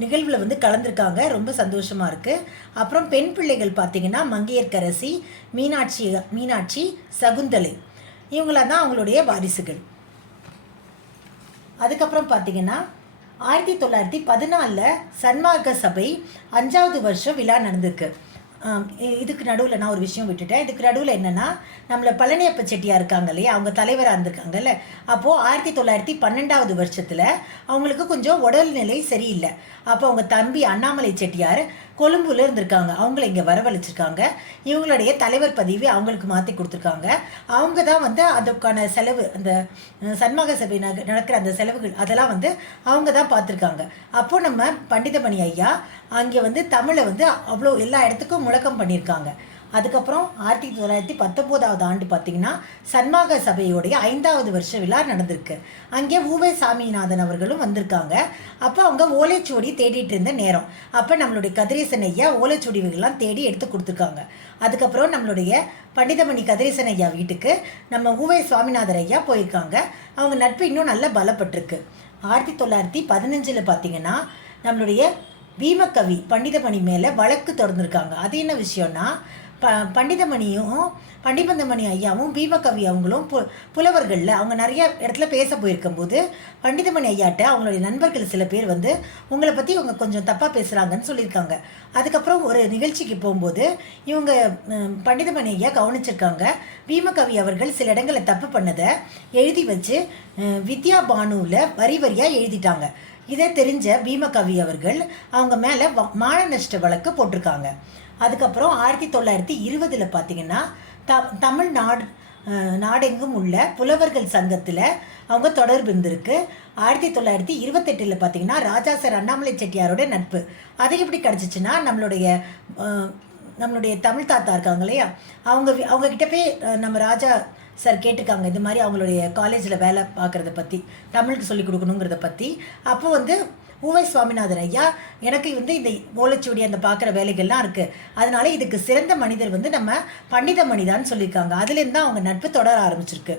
நிகழ்வில் வந்து கலந்துருக்காங்க. ரொம்ப சந்தோஷமாக இருக்குது. அப்புறம் பெண் பிள்ளைகள் பார்த்திங்கன்னா மங்கையர்க்கரசி, மீனாட்சி, சகுந்தலை, இவங்களாம் தான் அவங்களுடைய வாரிசுகள். அதுக்கப்புறம் பார்த்திங்கன்னா 1914 சன்மார்க்க சபை 5வது வருஷம் விழா நடந்திருக்கு. இதுக்கு நடுவில் நான் ஒரு விஷயம் விட்டுட்டேன். இதுக்கு நடுவில் என்னென்னா, நம்மளை பழனியப்ப செட்டியார் இருக்காங்க இல்லையா, அவங்க தலைவராக இருந்திருக்காங்கல்ல. அப்போது 1912வது வருஷத்தில் அவங்களுக்கு கொஞ்சம் உடல்நிலை சரியில்லை. அப்போ அவங்க தம்பி அண்ணாமலை செட்டியார் கொழும்புல இருந்திருக்காங்க. அவங்கள இங்கே வரவழைச்சிருக்காங்க. இவங்களுடைய தலைவர் பதவி அவங்களுக்கு மாற்றி கொடுத்துருக்காங்க. அவங்க தான் வந்து அதுக்கான செலவு, அந்த சன்மாக சபை நடக்கிற அந்த செலவுகள் அதெல்லாம் வந்து அவங்க தான் பார்த்துருக்காங்க. அப்போது நம்ம பண்டிதமணி ஐயா அங்கே வந்து தமிழை வந்து அவ்வளோ எல்லா இடத்துக்கும் முழக்கம் பண்ணியிருக்காங்க. அதுக்கப்புறம் 1919வது ஆண்டு பார்த்திங்கன்னா சன்மாக சபையோடைய 5வது வருஷ விழா நடந்திருக்கு. அங்கே ஊவே சாமிநாதன் அவர்களும் வந்திருக்காங்க. அப்போ அவங்க ஓலைச்சுவடி தேடிட்டு இருந்த நேரம். அப்போ நம்மளுடைய கதிரேசன் ஐயா ஓலைச்சுவடிகள்லாம் தேடி எடுத்து கொடுத்துருக்காங்க. அதுக்கப்புறம் நம்மளுடைய பண்டிதமணி கதிரேசன் ஐயா வீட்டுக்கு நம்ம ஊவே சுவாமிநாதர் ஐயா போயிருக்காங்க. அவங்க நட்பு இன்னும் நல்லா பலப்பட்டிருக்கு. 1915 பார்த்திங்கன்னா நம்மளுடைய பீமக்கவி பண்டிதமணி மேலே வழக்கு தொடர்ந்துருக்காங்க. அது என்ன விஷயம்னா, பண்டிதமணி ஐயாவும் பீமக்கவி அவங்களும் புலவர்களில் அவங்க நிறைய இடத்துல பேச போயிருக்கும்போது பண்டிதமணி ஐயாட்ட அவங்களுடைய நண்பர்கள் சில பேர் வந்து உங்களை பற்றி இவங்க கொஞ்சம் தப்பாக பேசுகிறாங்கன்னு சொல்லியிருக்காங்க. அதுக்கப்புறம் ஒரு நிகழ்ச்சிக்கு போகும்போது இவங்க பண்டிதமணி ஐயா கவனிச்சிருக்காங்க. பீமக்கவி அவர்கள் சில இடங்களில் தப்பு பண்ணதை எழுதி வச்சு வித்யா பானுவில் வரி வரியாக எழுதிட்டாங்க. இதை தெரிஞ்ச பீமக்கவி அவர்கள் அவங்க மேலே மான நஷ்ட வழக்கு போட்டிருக்காங்க. அதுக்கப்புறம் 1920 பார்த்திங்கன்னா தமிழ் நாடெங்கும் உள்ள புலவர்கள் சங்கத்தில் அவங்க தொடர்பு இருந்திருக்கு. 1928 பார்த்திங்கன்னா ராஜா சார் அண்ணாமலை செட்டியாரோட நட்பு அது எப்படி கிடச்சிச்சின்னா, நம்மளுடைய தமிழ் தாத்தா இருக்காங்க இல்லையா, அவங்க கிட்ட போய் நம்ம ராஜா சார் கேட்டிருக்காங்க இது மாதிரி அவங்களுடைய காலேஜில் வேலை பார்க்குறத பற்றி, தமிழுக்கு சொல்லிக் கொடுக்கணுங்கிறத பற்றி. அப்போ வந்து ஊவை சுவாமிநாதர் ஐயா எனக்கு வந்து இந்த ஓலைச்சுவடி அந்த பார்க்குற வேலைகள்லாம் இருக்குது, அதனால இதுக்கு சிறந்த மனிதர் வந்து நம்ம பண்டிதமணிதான்னு சொல்லியிருக்காங்க. அதுலேருந்து தான் அவங்க நட்பு தொடர ஆரம்பிச்சிருக்கு.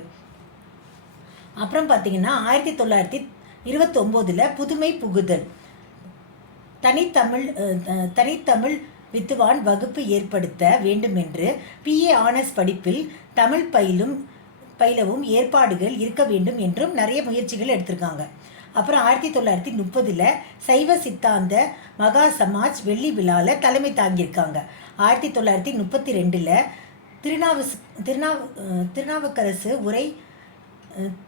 அப்புறம் பார்த்திங்கன்னா 1929 புதுமை புகுதல் தனித்தமிழ் வித்துவான் வகுப்பு ஏற்படுத்த வேண்டுமென்று பிஏ ஆனர்ஸ் படிப்பில் தமிழ் பயிலவும் ஏற்பாடுகள் இருக்க வேண்டும் என்றும் நிறைய முயற்சிகள் எடுத்திருக்காங்க. அப்புறம் 1930 சைவ சித்தாந்த மகா சமாஜ் வெள்ளி விழாவில் தலைமை தாங்கியிருக்காங்க. 1932 திருநாவுக்கரசு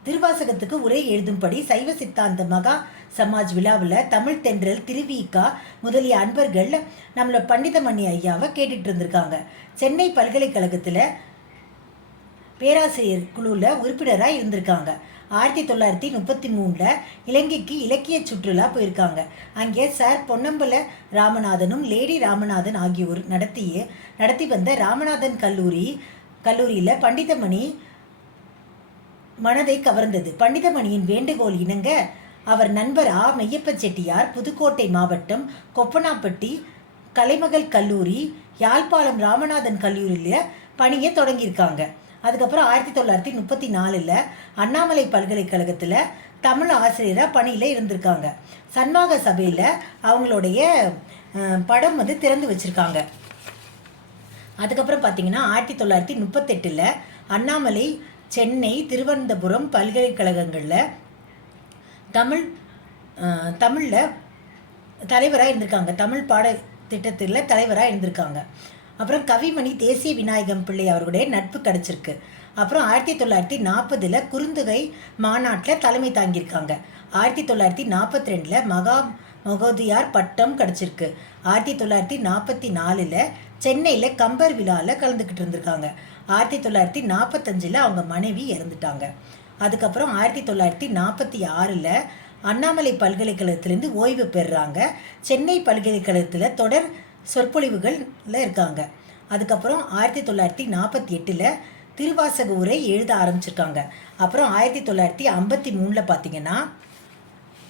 திருவாசகத்துக்கு உரை எழுதும்படி சைவ சித்தாந்த மகா சமாஜ் விழாவில் தமிழ் தென்றல் திருவிக்கா முதலிய அன்பர்கள் நம்மளோட பண்டிதமணி ஐயாவை கேட்டுட்டு இருந்திருக்காங்க. சென்னை பல்கலைக்கழகத்தில் பேராசிரியர் குழுவில் உறுப்பினராக இருந்திருக்காங்க. 1933 இலங்கைக்கு இலக்கிய சுற்றுலா போயிருக்காங்க. அங்கே சார் பொன்னம்பல ராமநாதனும் லேடி ராமநாதன் ஆகியோர் நடத்தி வந்த ராமநாதன் கல்லூரியில் பண்டிதமணி மனதை கவர்ந்தது. பண்டிதமணியின் வேண்டுகோள் இணங்க அவர் நண்பர் மெய்யப்ப செட்டியார் புதுக்கோட்டை மாவட்டம் கொப்பனாப்பட்டி கலைமகள் கல்லூரி, யாழ்ப்பாணம் ராமநாதன் கல்லூரியில் பணியை தொடங்கியிருக்காங்க. அதுக்கப்புறம் 1934 அண்ணாமலை பல்கலைக்கழகத்தில் தமிழ் ஆசிரியராக பணியில் இருந்திருக்காங்க. சன்மாக சபையில் அவங்களுடைய படம் வந்து திறந்து வச்சுருக்காங்க. அதுக்கப்புறம் பார்த்திங்கன்னா 1938 அண்ணாமலை சென்னை திருவனந்தபுரம் பல்கலைக்கழகங்களில் தமிழில் தலைவராக இருந்திருக்காங்க. தமிழ் பாடத்திட்டத்தில் தலைவராக இருந்திருக்காங்க. அப்புறம் கவிமணி தேசிய விநாயகம் பிள்ளை அவர்களுடைய நட்பு கிடச்சிருக்கு. அப்புறம் 1940 குறுந்தொகை மாநாட்டில் தலைமை தாங்கியிருக்காங்க. 1942 மகோதியார் பட்டம் கிடச்சிருக்கு. 1944 சென்னையில் கம்பர் விழாவில் கலந்துக்கிட்டு இருந்திருக்காங்க. 1945 அவங்க மனைவி இறந்துட்டாங்க. அதுக்கப்புறம் 1946 அண்ணாமலை பல்கலைக்கழகத்திலேருந்து ஓய்வு பெறுறாங்க. சென்னை பல்கலைக்கழகத்தில் தொடர் சொற்பொழிவுகளில் இருக்காங்க. அதுக்கப்புறம் 1948 திருவாசக உரை எழுத ஆரம்பிச்சிருக்காங்க. அப்புறம் 1953 பார்த்திங்கன்னா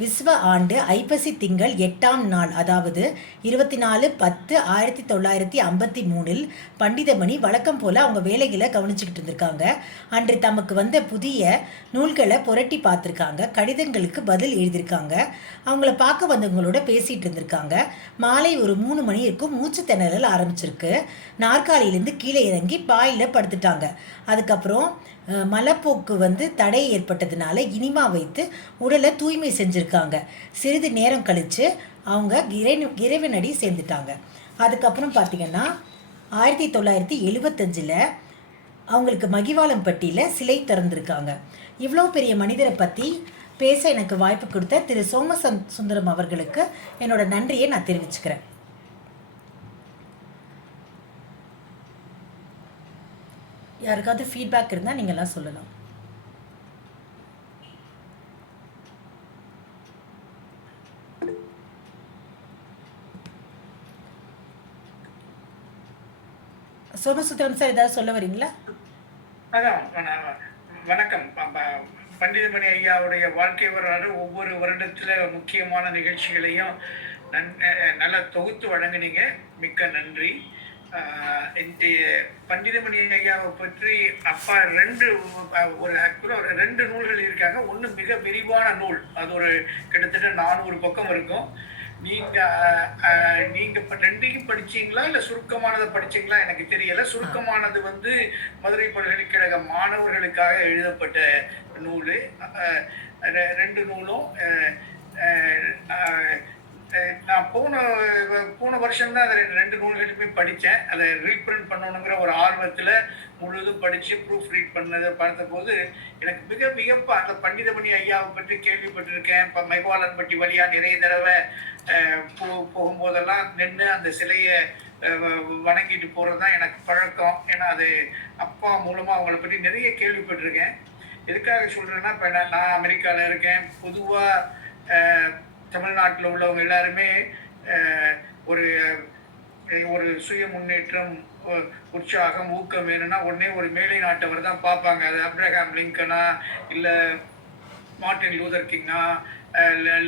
விஸ்வ ஆண்டு ஐப்பசி திங்கள் 8ஆம் நாள், அதாவது 24/10/1953 பண்டிதமணி வழக்கம் போல் அவங்க வேலைகளை கவனிச்சுக்கிட்டு இருந்திருக்காங்க. அன்று தமக்கு வந்த புதிய நூல்களை புரட்டி பார்த்துருக்காங்க, கடிதங்களுக்கு பதில் எழுதியிருக்காங்க, அவங்கள பார்க்க வந்தவங்களோட பேசிகிட்டு இருந்திருக்காங்க. மாலை ஒரு 3 மணி இருக்கும், மூச்சு திணறல் ஆரம்பிச்சிருக்கு. நாற்காலியிலேருந்து கீழே இறங்கி பாயில் படுத்துட்டாங்க. அதுக்கப்புறம் மலப்போக்கு தடை ஏற்பட்டதுனால இனிமா வைத்து உடலை தூய்மை செஞ்சுருக்காங்க. சிறிது நேரம் கழித்து அவங்க இறைவனடி சேர்ந்துட்டாங்க. அதுக்கப்புறம் பார்த்திங்கன்னா 1975 அவங்களுக்கு மகிவாளம்பட்டியில் சிலை திறந்திருக்காங்க. இவ்வளோ பெரிய மனிதரை பற்றி பேச எனக்கு வாய்ப்பு கொடுத்த திரு சோமசுந்தரம் அவர்களுக்கு என்னோட நன்றியை நான் தெரிவிச்சுக்கிறேன். யாருக்காவது ஃபீட்பேக் இருந்தால் நீங்கள்லாம் சொல்லலாம். சோமசுந்தரம் சார், ஏதாவது சொல்ல வரீங்களா? வணக்கம். பண்டிதமணி ஐயாவுடைய வாழ்க்கை வரலாறு ஒவ்வொரு வருடத்துல முக்கியமான நிகழ்ச்சிகளையும் நல்லா தொகுத்து வழங்கினீங்க. மிக்க நன்றி. பண்டிதமணி ஐயாவை பற்றி அப்பா ரெண்டு நூல்கள் இருக்காங்க. ஒன்று மிக விரிவான நூல், அது ஒரு கிட்டத்தட்ட 400 பக்கம் இருக்கும். நீங்க ரெண்டையும் படிச்சீங்களா இல்ல சுருக்கமானதை படிச்சீங்களா எனக்கு தெரியல. சுருக்கமானது மதுரை பல்கலைக்கழக மாணவர்களுக்காக எழுதப்பட்ட நூல். ரெண்டு நூலும் நான் போன வருஷம் தான் அதை ரெண்டு நூல்களுமே படித்தேன். அதை ரீப்ரிண்ட் பண்ணணுங்கிற ஒரு ஆர்வத்தில் முழுவதும் படித்து ப்ரூஃப் ரீட் பண்ணதை பார்த்த போது எனக்கு மிக வியப்பு. அந்த பண்டிதமணி ஐயாவை பற்றி கேள்விப்பட்டிருக்கேன். இப்போ மைவாளன்பட்டி வழியாக நிறைய தடவை போகும்போதெல்லாம் நின்று அந்த சிலையை வணங்கிட்டு போகிறது தான் எனக்கு பழக்கம். ஏன்னா அது அப்பா மூலமாக அவங்கள பற்றி நிறைய கேள்விப்பட்டிருக்கேன். எதுக்காக சொல்கிறேன்னா, இப்போ நான் அமெரிக்காவில் இருக்கேன். பொதுவாக தமிழ்நாட்டில் உள்ளவங்க எல்லாருமே ஒரு சுய முன்னேற்றம், உற்சாகம், ஊக்கம் வேணும்னா உடனே ஒரு மேலை நாட்டவர் தான் பார்ப்பாங்க. அது அப்ரஹாம் லிங்கனா, இல்லை மார்ட்டின் லூதர் கிங்கா,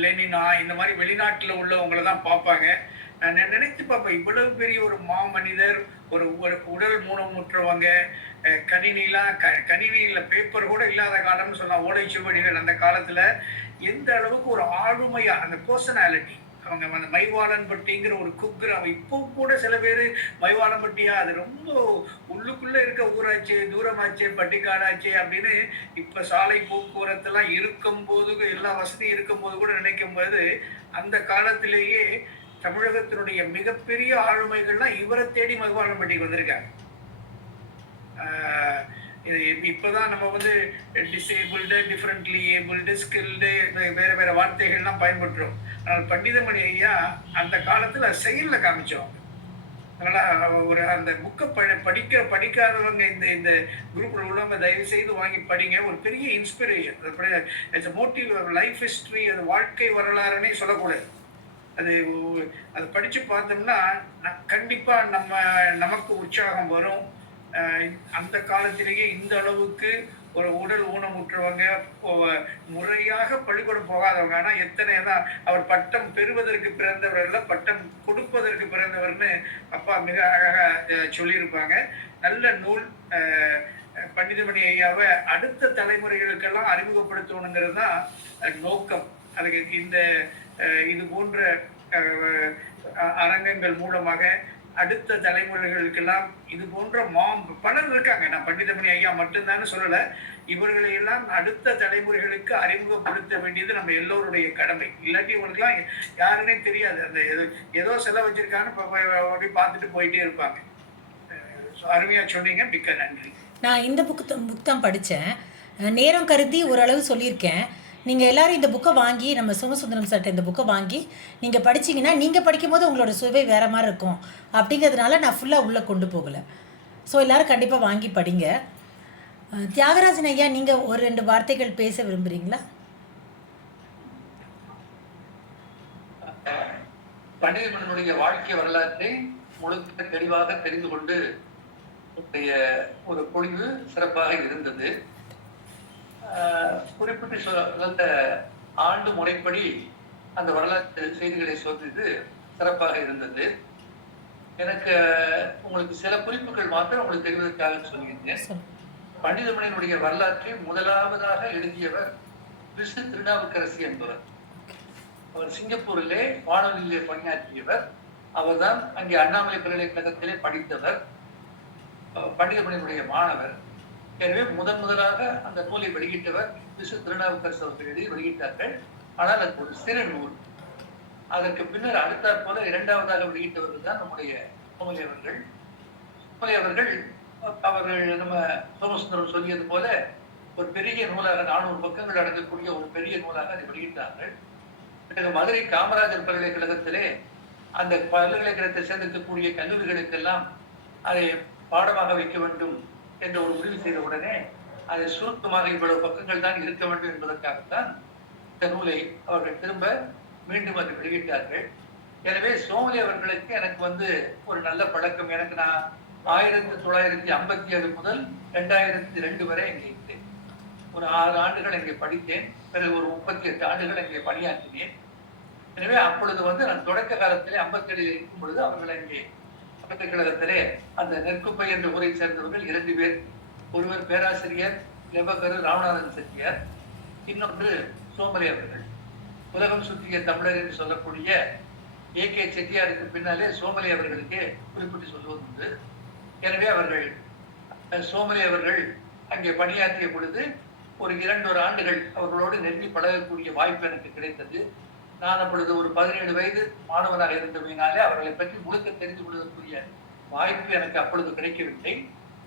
லெனினா, இந்த மாதிரி வெளிநாட்டில் உள்ளவங்களை தான் பார்ப்பாங்க. நான் நினைத்து பார்ப்பேன், இவ்வளவு பெரிய ஒரு மாமனிதர், ஒரு உடல் ஊனமுற்றவங்க, கணினியில் பேப்பர் கூட இல்லாத காலம்னு சொன்னா ஓலைச்சுவடிகள் அந்த காலத்துல எந்த அளவுக்கு ஒரு ஆளுமையா அந்த பர்சனாலிட்டி. அவங்க அந்த மைவாளன்பட்டிங்கிற ஒரு குக்கிராம, இப்போ கூட சில பேர் மைவாளன்பட்டியா அது ரொம்ப உள்ளுக்குள்ள இருக்க ஊராச்சு, தூரமாச்சு, பட்டிக்காடாச்சு அப்படின்னு இப்ப சாலை போக்குவரத்து எல்லாம் இருக்கும் போது, எல்லா வசதியும் இருக்கும் போது கூட நினைக்கும் போது அந்த காலத்திலேயே தமிழகத்தினுடைய மிகப்பெரிய ஆளுமைகள்லாம் இவரை தேடி மைவாளன்பட்டிக்கு வந்திருக்காங்க. இப்பதான் நம்ம டிசேபிள்டு, டிஃபரெண்ட்லி ஏபிள்டு, ஸ்கில்டு, வேற வேற வார்த்தைகள்லாம் பயன்படுத்துறோம். ஆனால் பண்டிதமணி ஐயா அந்த காலத்துல செயல்ல காமிச்சோம். அதனால அந்த புக்கை படிக்காதவங்க இந்த குரூப்ல உள்ளவங்க தயவு செய்து வாங்கி படிங்க. ஒரு பெரிய இன்ஸ்பிரேஷன், மோட்டிவ், லைஃப் ஹிஸ்டரி, அது வாழ்க்கை வரலாறுன்னே சொல்லக்கூடாது. அது படிச்சு பார்த்தோம்னா கண்டிப்பா நமக்கு உற்சாகம் வரும். அந்த காலத்திலேயே இந்த அளவுக்கு ஒரு உடல் ஊனமுற்றவங்க, முறையாக பள்ளிக்கூடம் போகாதவங்க, ஆனா எத்தனை தான் அவர் பட்டம் பெறுவதற்கு பிறந்தவர்கள், பட்டம் கொடுப்பதற்கு பிறந்தவர்னு அப்பா மிக அழகாக சொல்லியிருப்பாங்க. நல்ல நூல். பண்டிதமணி ஐயாவை அடுத்த தலைமுறைகளுக்கெல்லாம் அறிமுகப்படுத்தணுங்கிறது தான் நோக்கம். அதுக்கு இது போன்ற அரங்கங்கள் மூலமாக அடுத்த தலைமுறைகளுக்கெல்லாம் இது போன்ற பலர் இருக்காங்க. நான் பண்டிதமணி ஐயா மட்டும்தான் சொல்லல, இவர்களை எல்லாம் அடுத்த தலைமுறைகளுக்கு அறிமுகப்படுத்த வேண்டியது நம்ம எல்லோருடைய கடமை. இல்லாட்டி இவங்களுக்குலாம் யாருன்னே தெரியாது. அந்த ஏதோ செலவு வச்சிருக்கான்னு பார்த்துட்டு போயிட்டே இருப்பாங்க. அருமையா சொன்னீங்க, மிக்க நன்றி. நான் இந்த புக் தான் படித்தேன். நேரம் கருதி ஓரளவு சொல்லியிருக்கேன். நீங்கள் எல்லோரும் இந்த புக்கை வாங்கி, நம்ம சோமசுந்தரம் சார்ட்ட இந்த புக்கை வாங்கி நீங்கள் படிச்சிங்கன்னா, நீங்கள் படிக்கும்போது உங்களோட சுவை வேறு மாதிரி இருக்கும். அப்படிங்கிறதுனால நான் ஃபுல்லாக உள்ளே கொண்டு போகலை. ஸோ எல்லோரும் கண்டிப்பாக வாங்கி படிங்க. தியாகராஜன் ஐயா, நீங்கள் ஒரு 2 வார்த்தைகள் பேச விரும்புகிறீங்களா? பண்டிதமணியுடைய வாழ்க்கை வரலாற்றை முழுக்க தெளிவாக தெரிந்து கொண்டு ஒரு பொழிவு சிறப்பாக இருந்தது. குறிப்பிட்டு சொல்ல ஆண்டு முறைப்படி அந்த வரலாற்று செய்திகளை சொல்வது சிறப்பாக இருந்தது. எனக்கு உங்களுக்கு சில குறிப்புகள் மாத்திரம் உங்களுக்கு தெரிவதற்காக சொல்கின்றேன். பண்டிதமணியினுடைய வரலாற்றை முதலாவதாக எழுதியவர் விசு திருநாவுக்கரசு என்பவர். அவர் சிங்கப்பூரிலே வானொலியிலே பணியாற்றியவர். அவர்தான் அங்கே அண்ணாமலை பல்கலைக்கழகத்திலே படித்தவர், பண்டிதமணியினுடைய மாணவர். எனவே முதலாக அந்த நூலை வெளியிட்டவர் விசு திருநாவுக்கரசு அவர்கள் எழுதி வெளியிட்டார்கள். ஆனால் அது ஒரு சிறு நூல். அதற்கு பின்னர் அடுத்தாற் போல இரண்டாவதாக வெளியிட்டவர்கள் தான் நம்முடைய சோமலி அவர்கள். சோமலி அவர்கள் நம்ம சோமசுந்தரம் சொல்லியது போல ஒரு பெரிய நூலாக 400 பக்கங்கள் அடங்கக்கூடிய ஒரு பெரிய நூலாக அதை வெளியிட்டார்கள். பிறகு மதுரை காமராஜர் பல்கலைக்கழகத்திலே அந்த பல்கலைக்கழகத்தை சேர்ந்திருக்கக்கூடிய கல்லூரிகளுக்கெல்லாம் அதை பாடமாக வைக்க வேண்டும் என்ற ஒரு முடிவு செய்த உடனே அதை சுருக்கமாக இவ்வளவு பக்கங்கள் தான் இருக்க வேண்டும் என்பதற்காகத்தான் இந்த நூலை அவர்கள் திரும்ப மீண்டும் அதை வெளியிட்டார்கள். எனவே சோமலி அவர்களுக்கு எனக்கு ஒரு நல்ல பழக்கம். எனக்கு நான் 1957 முதல் 2002 வரை இங்கே இருந்தேன். ஒரு 6 ஆண்டுகள் இங்கே படித்தேன். பிறகு ஒரு 38 ஆண்டுகள் இங்கே பணியாற்றினேன். எனவே அப்பொழுது நான் தொடக்க காலத்திலே 57 இருக்கும் பொழுது அவர்கள் இங்கே பல்கலைக்கழகத்திலே அந்த நெற்குப்பை என்ற ஊரை சேர்ந்தவர்கள் 2 பேர். ஒருவர் பேராசிரியர் லெவகரு ராமநாதன் செட்டியார், இன்னொன்று சோமலி அவர்கள். உலகம் சுற்றிய தமிழர் என்று சொல்லக்கூடிய AK செட்டியாருக்கு பின்னாலே சோமலி அவர்களுக்கு குறிப்பிட்டு சொல்வது உண்டு. எனவே சோமலி அவர்கள் அங்கே பணியாற்றிய பொழுது ஒரு 2 ஆண்டுகள் அவர்களோடு நெருங்கி பழகக்கூடிய வாய்ப்பு எனக்கு கிடைத்தது. நான் அப்பொழுது ஒரு 17 வயது மாணவனாக இருந்தமையினாலே அவர்களை பற்றி முழுக்க தெரிந்து கொள்வதற்குரிய வாய்ப்பு எனக்கு அப்பொழுது கிடைக்கவில்லை.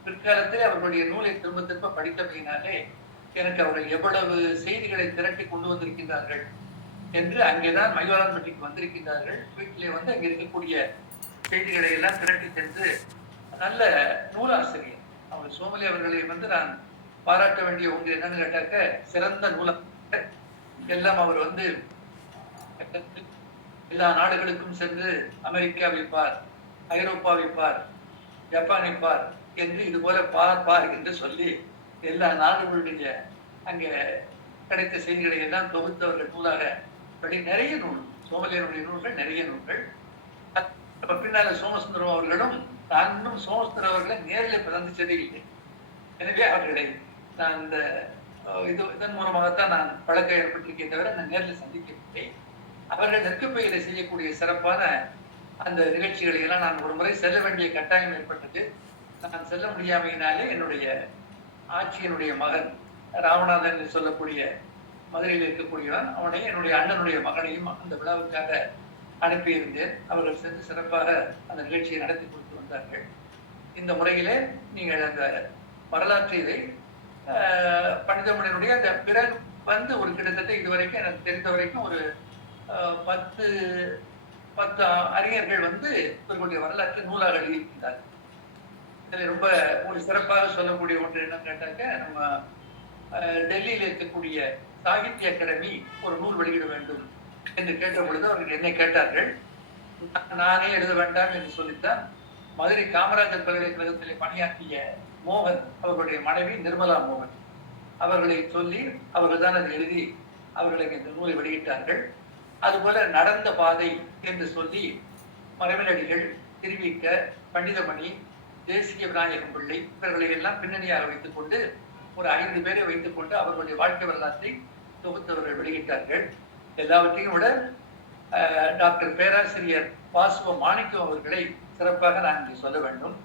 பிற்காலத்தில் அவர்களுடைய நூலை திரும்ப திரும்ப படித்தமையினாலே எனக்கு அவர்கள் எவ்வளவு செய்திகளை திரட்டி கொண்டு வந்திருக்கின்றார்கள் என்று அங்கேதான் மைவாளன்பட்டிக்கு வந்திருக்கின்றார்கள். வீட்டிலே அங்கே இருக்கக்கூடிய செய்திகளை எல்லாம் திரட்டி சென்று நல்ல நூலாசிரியர் அவர் சோமலி அவர்களை நான் பாராட்ட வேண்டிய ஒன்று என்னன்னு கேட்டாக்க, சிறந்த நூலாசிரியர். எல்லாம் அவர் எல்லா நாடுகளுக்கும் சென்று அமெரிக்காவை பார், ஐரோப்பாவை பார், ஜப்பானை பார் என்று இது போல பார் என்று சொல்லி எல்லா நாடுகளுடைய அங்கே கிடைத்த செய்திகளை எல்லாம் தொகுத்தவர்கள் நூலாக நிறைய நூல், சோமலியனுடைய நூல்கள் நிறைய நூல்கள். பின்னால சோமசுந்தரம் அவர்களும் நான் இன்னும் சோமசுந்தரம் அவர்களை நேரில் சந்திச்சதே இல்லை. எனவே அவர்களை நான் இதன் மூலமாகத்தான் நான் பழக்கம் ஏற்பட்டிருக்கேன் தவிர நான் நேரில் சந்திக்கவில்லை. அவர்கள் நெற்குப்பையில செய்யக்கூடிய சிறப்பான அந்த நிகழ்ச்சிகளை எல்லாம் நான் ஒரு முறை செல்ல வேண்டிய கட்டாயம் ஏற்பட்டது. நான் செல்ல முடியாமையினாலே என்னுடைய ஆட்சியினுடைய மகன் ராமநாதன் என்று சொல்லக்கூடிய மதுரையில் இருக்கக்கூடியவன், அவனையும் என்னுடைய அண்ணனுடைய மகனையும் அந்த விழாவுக்காக அனுப்பியிருந்தேன். அவர்கள் சென்று சிறப்பாக அந்த நிகழ்ச்சியை நடத்தி கொடுத்து வந்தார்கள். இந்த முறையிலே நீங்கள் அந்த வரலாற்று இதை பண்டிதமணியினுடைய அந்த பிறகு ஒரு கிட்டத்தட்ட இதுவரைக்கும் எனக்கு தெரிந்த வரைக்கும் ஒரு 10 அறிஞர்கள் இவர்களுடைய வரலாற்று நூலாக எழுதியிருக்கிறார்கள். இதில் ரொம்ப ஒரு சிறப்பாக சொல்லக்கூடிய ஒன்று என்னன்னு கேட்டாக்க, நம்ம டெல்லியில் இருக்கக்கூடிய சாகித்ய அகாடமி ஒரு நூல் வெளியிட வேண்டும் என்று கேட்ட பொழுது அவர்கள் என்னை கேட்டார்கள். நானே எழுத வேண்டாம் என்று சொல்லித்தான் மதுரை காமராஜர் பல்கலைக்கழகத்திலே பணியாற்றிய மோகன் அவர்களுடைய மனைவி நிர்மலா மோகன் அவர்களை சொல்லி அவர்கள் தான் அதை எழுதி அவர்களுக்கு இந்த நூலை வெளியிட்டார்கள். அதுபோல நடந்த பாதை என்று சொல்லி மறைமலடிகள், திருவிக்க, பண்டிதமணி, தேசிய விநாயகம் பிள்ளை இவர்களை எல்லாம் பின்னணியாக வைத்துக் கொண்டு ஒரு 5 பேரை வைத்துக் கொண்டு அவர்களுடைய வாழ்க்கை வரலாற்றை தொகுத்தவர்கள் வெளியிட்டார்கள். எல்லாவற்றையும் விட டாக்டர் பேராசிரியர் வாசுவ மாணிக்கம் அவர்களை சிறப்பாக நான் இங்கே சொல்ல வேண்டும்.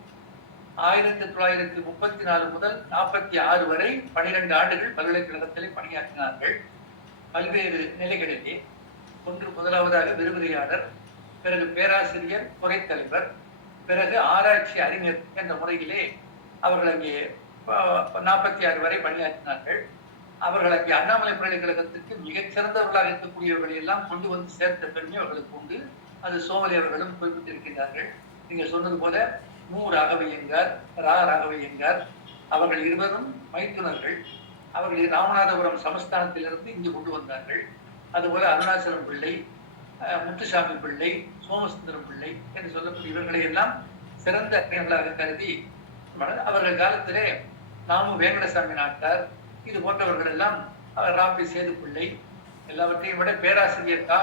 1934 முதல் 46 வரை 12 ஆண்டுகள் பல்கலைக்கழகத்திலே பணியாற்றினார்கள். பல்வேறு நிலைகளிலே முதலாவதாக விரிவுரையாளர், பிறகு பேராசிரியர், துறைத்தலைவர், பிறகு ஆராய்ச்சி அறிஞர் என்ற முறையிலே அவர்கள் அங்கே 46 வரை பணியாற்றினார்கள். அவர்கள் அங்கே அண்ணாமலை பல்கலைக்கழகத்திற்கு மிகச் சிறந்தவர்களாக இருக்கக்கூடியவர்களை எல்லாம் கொண்டு சேர்த்த பெருமை அவர்களுக்கு உண்டு. அது சோமலி அவர்களும் குறிப்பிட்டிருக்கின்றார்கள். நீங்கள் சொன்னது போல ராகவையங்கார், ராகவையங்கார் அவர்கள் இருவரும் மைத்துனர்கள். அவர்கள் ராமநாதபுரம் சமஸ்தானத்திலிருந்து இங்கு கொண்டு வந்தார்கள். அதுபோல அருணாச்சலம் பிள்ளை, முத்துசாமி பிள்ளை, சோமசுந்தரம் பிள்ளை என்று சொல்லக்கூடிய இவர்களை எல்லாம் சிறந்த அறிஞர்களாக கருதி அவர்கள் காலத்திலே நாமு வேங்கடசாமி நாட்டார் இது போன்றவர்கள் எல்லாம் ராபி சேது பிள்ளை எல்லாவற்றையும் விட பேராசிரியர் கா.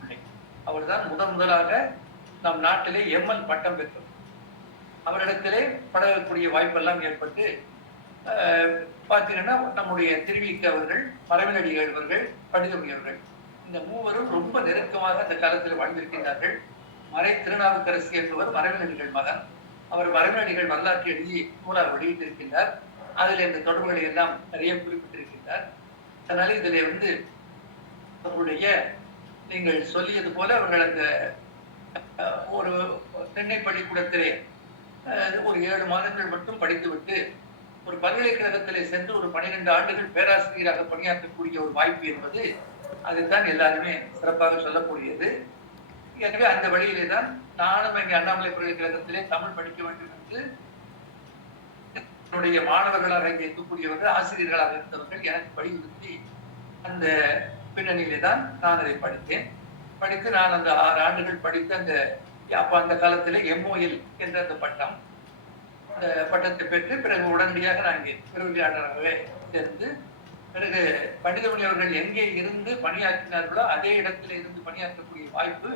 பிள்ளை அவர்தான் முதலாக நம் நாட்டிலே எம்எல் பட்டம் பெற்றவர். அவரிடத்திலே பழகக்கூடிய வாய்ப்பெல்லாம் ஏற்பட்டு பார்த்தீங்கன்னா நம்முடைய திருவிக்க அவர்கள், மரபினடிகள் அவர்கள், பண்டிதமணி அவர்கள், இந்த மூவரும் ரொம்ப நெருக்கமாக அந்த காலத்தில் வாழ்ந்திருக்கின்றார்கள். மறை திருநாவுக்கரசு என்பவர் மரபினடிகள் மகன். அவர் மரபினடிகள் வரலாற்று எழுதி நூலாக வெளியிட்டிருக்கின்றார். அதில் இந்த தொடர்புகளை எல்லாம் நிறைய குறிப்பிட்டிருக்கின்றார். அதனால இதில் அவருடைய நீங்கள் சொல்லியது போல அவர்கள் அந்த ஒரு தென்னை பள்ளிக்கூடத்திலே ஒரு 7 மாதங்கள் மட்டும் படித்துவிட்டு ஒரு பல்கலைக்கழகத்திலே சென்று ஒரு 12 ஆண்டுகள் பேராசிரியராக பணியாற்றக்கூடிய ஒரு வாய்ப்பு என்பது அதுதான் எல்லாருமே சிறப்பாக சொல்லக்கூடியது. எனவே அந்த வழியிலே தான் நானும் இங்கே அண்ணாமலை பல்கலைக்கழகத்திலே தமிழ் படிக்க வேண்டும் என்று என்னுடைய மாணவர்களாக இங்கே இருக்கக்கூடியவர்கள், ஆசிரியர்களாக இருந்தவர்கள் எனக்கு வலியுறுத்தி அந்த பின்னணியிலே தான் நான் அதை படித்தேன். படித்து நான் அந்த 6 ஆண்டுகள் படித்த அந்த காலத்திலே MOL என்ற அந்த பட்டம், அந்த பட்டத்தை பெற்று பிறகு உடனடியாக நான் இங்கே திருவிளையாடலாகவே சேர்ந்து பிறகு பண்டிதமணி அவர்கள் எங்கே இருந்து பணியாற்றினார்களோ அதே இடத்துல இருந்து பணியாற்றக்கூடிய வாய்ப்பு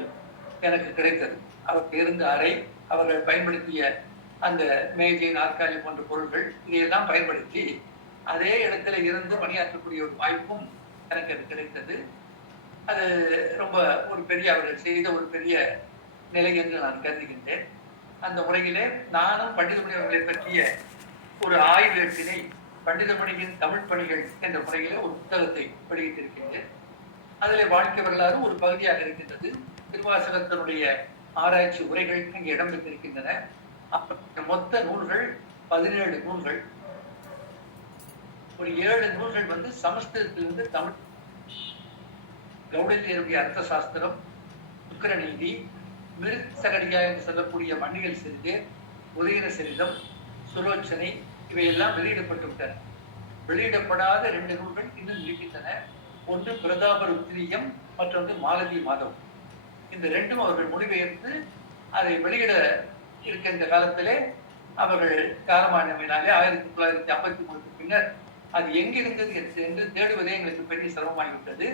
எனக்கு கிடைத்தது. அவருக்கு இருந்த அறை, அவர்கள் பயன்படுத்திய அந்த மேஜை, நாற்காலி போன்ற பொருட்கள் இதையெல்லாம் பயன்படுத்தி அதே இடத்துல இருந்து பணியாற்றக்கூடிய ஒரு வாய்ப்பும் எனக்கு அது கிடைத்தது. அது ரொம்ப ஒரு பெரிய அவர்கள் செய்த ஒரு பெரிய நிலை என்று நான் கருதுகின்றேன். அந்த முறையிலே நானும் பண்டிதமணி அவர்களை பற்றிய ஒரு ஆய்வு எழுத்தினை பண்டிதமணியின் தமிழ் பணிகள் என்ற முறையிலே ஒரு புத்தகத்தை வெளியிட்டிருக்கின்றேன். அதிலே வாழ்க்கை வரலாறு ஒரு பகுதியாக இருக்கின்றது. திருவாசகத்தினுடைய ஆராய்ச்சி உரைகள் இங்கே இடம்பெற்றிருக்கின்றன. மொத்த நூல்கள் 17 நூல்கள். ஒரு 7 நூல்கள் சமஸ்கிருதத்திலிருந்து தமிழ். கௌடல்யருடைய அர்த்த சாஸ்திரம், சுக்கிரநீதி, மிருத்சகடியா என்று சொல்லக்கூடிய மண்ணியல் சிறிது, உதயன சரிதம், சுரோச்சனை இவையெல்லாம் வெளியிடப்பட்டு விட்டன. வெளியிடப்படாத 2 நூல்கள் இன்னும் இருக்கின்றன. ஒன்று பிரதாப ருத்ரியம், மற்றொன்று மாலதி மாதவ். இந்த 2ம் அவர்கள் மொழிபெயர்த்து அதை வெளியிட இருக்கின்ற காலத்திலே அவர்கள் காலமானமையினாலே 1953 பின்னர் அது எங்கிருந்தது என்று தேடுவதே எங்களுக்கு பெரிய சிரமமாகிவிட்டது.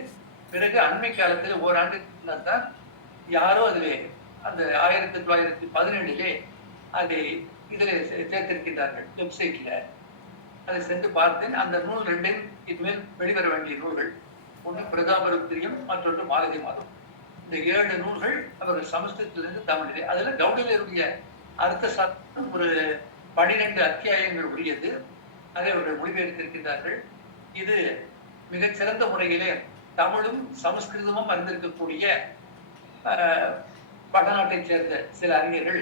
பிறகு அண்மை காலத்தில் ஓராண்டு தான் யாரோ அதிலே அந்த 1917 அதை இதில் சேர்த்திருக்கின்றார்கள் வெப்சைட்ல. அதை சென்று பார்த்தேன். அந்த நூல் 2 இனிமேல் வெளிவர வேண்டிய நூல்கள். ஒன்று பிரதாபருத்திரியம், மற்றொன்று மாலதி மாதம். இந்த 7 நூல்கள் அவர்கள் சமஸ்கிருதத்திலிருந்து தமிழிலே. அதுல கௌடல்யருடைய அர்த்த சாஸ்திரம் ஒரு 12 அத்தியாயங்கள் உரியது. அதை அவர்கள் மொழிபெயர்த்திருக்கின்றார்கள். இது மிகச்சிறந்த முறையிலே தமிழும் சமஸ்கிருதமும் அறிந்திருக்கக்கூடிய வடநாட்டைச் சேர்ந்த சில அறிஞர்கள்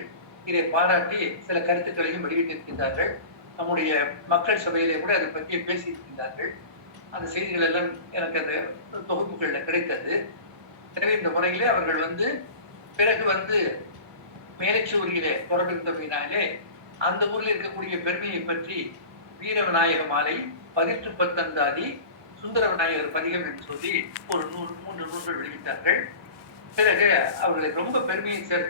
இதை பாராட்டி சில கருத்துக்களையும் வெளியிட்டிருக்கின்றார்கள். நம்முடைய மக்கள் சபையிலே கூட அதை பற்றி பேசியிருக்கின்றார்கள். அந்த செய்திகள் எல்லாம் எனக்கு அந்த தொகுப்புகள்ல கிடைத்தது. எனவே இந்த முறையிலே அவர்கள் பிறகு மேலச்சூரியிலே தொடர்பிருந்தபினாலே அந்த ஊரில் இருக்கக்கூடிய பெருமையை பற்றி வீர விநாயக மாலை, 18 சுந்தர விநாயகர் பதிகம் என்று சொல்லி ஒரு 3 நூல்கள் வெளியிட்டார்கள். பிறகு அவர்களுக்கு ரொம்ப பெருமையை சேர்த்து